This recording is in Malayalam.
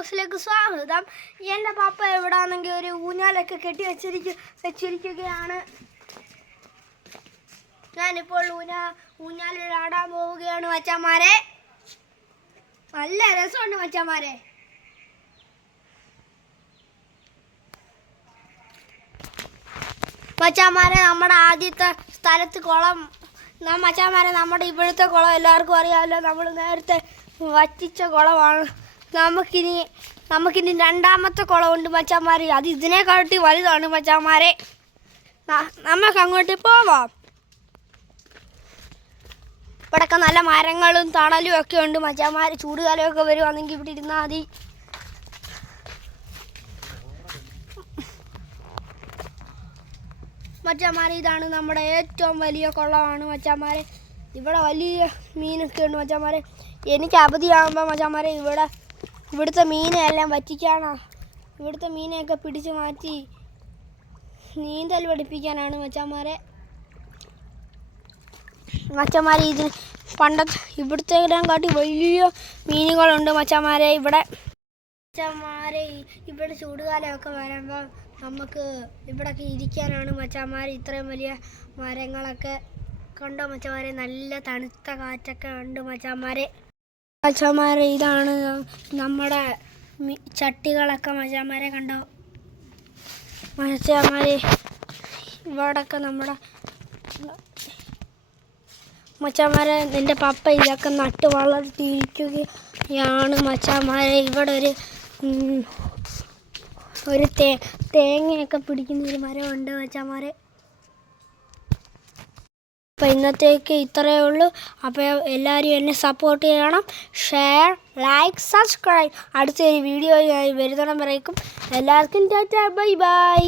വ്ലോഗ്സിലേക്ക് സ്വാഗതം. എൻ്റെ പാപ്പ എവിടാണെങ്കിൽ ഒരു ഊഞ്ഞാലൊക്കെ കെട്ടി വെച്ചിരിക്കുകയാണ്. ഞാനിപ്പോൾ ഊഞ്ഞാലിൽ ആടാൻ പോവുകയാണ് മച്ചാന്മാരെ. നല്ല രസമുണ്ട് മച്ചാന്മാരെ. നമ്മുടെ ആദ്യത്തെ സ്ഥലത്ത് കുളം മച്ചാന്മാരെ, നമ്മുടെ ഇവിടുത്തെ കുളം എല്ലാവർക്കും അറിയാമല്ലോ. നമ്മൾ നേരത്തെ വറ്റിച്ച കുളമാണ്. നമുക്കിനി രണ്ടാമത്തെ കുളമുണ്ട് മച്ചാന്മാരെ. അത് ഇതിനെക്കാട്ടി വലുതാണ് മച്ചാന്മാരെ. നമുക്ക് അങ്ങോട്ട് പോവാം. ഇവിടെയൊക്കെ നല്ല മരങ്ങളും തണലും ഒക്കെ ഉണ്ട് മച്ചാന്മാർ. ചൂടുകാലമൊക്കെ വരുവാണെങ്കിൽ ഇവിടെ ഇരുന്നാൽ മതി. മച്ചാന്മാരെ, ഇതാണ് നമ്മുടെ ഏറ്റവും വലിയ കുളമാണ് മച്ചാന്മാരെ. ഇവിടെ വലിയ മീനൊക്കെ ഉണ്ട് മച്ചാന്മാരെ. എനിക്ക് അവധിയാകുമ്പോൾ മച്ചാന്മാരെ ഇവിടുത്തെ മീനെല്ലാം വറ്റിക്കാനാണ്. ഇവിടുത്തെ മീനെയൊക്കെ പിടിച്ച് മാറ്റി നീന്തൽ പഠിപ്പിക്കാനാണ് മച്ചാന്മാരെ. ഇതിന് പണ്ടത്തെ ഇവിടുത്തേക്കാളും കാട്ടി വലിയ മീനുകളുണ്ട് മച്ചാന്മാരെ ഇവിടെ. ഇവിടെ ചൂടുകാലമൊക്കെ വരുമ്പോൾ നമുക്ക് ഇവിടെയൊക്കെ ഇരിക്കാനാണ് മച്ചാന്മാരെ. ഇത്രയും വലിയ മരങ്ങളൊക്കെ കണ്ടോ മച്ചാന്മാരെ. നല്ല തണുത്ത കാറ്റൊക്കെ ഉണ്ട് മച്ചാന്മാരെ. ഇതാണ് നമ്മുടെ ചട്ടികളൊക്കെ മച്ചാന്മാരെ കണ്ടോ മച്ചാന്മാരെ. ഇവിടെയൊക്കെ നമ്മുടെ മച്ചാന്മാരെ എൻ്റെ പപ്പ ഇതൊക്കെ നട്ട് വളർത്തിയിരിക്കുകയാണ് മച്ചാന്മാരെ. ഇവിടെ ഒരു തേങ്ങയൊക്കെ പിടിക്കുന്ന ഒരു മരമുണ്ട് മച്ചാന്മാരെ. അപ്പോൾ ഇന്നത്തേക്ക് ഇത്രയേ ഉള്ളൂ. അപ്പോൾ എല്ലാവരും എന്നെ സപ്പോർട്ട് ചെയ്യണം. Share, like, subscribe. അടുത്തൊരു വീഡിയോയായി വരുന്നിടം വരേക്കും എല്ലാവർക്കും ടാറ്റാ, ബൈ ബൈ.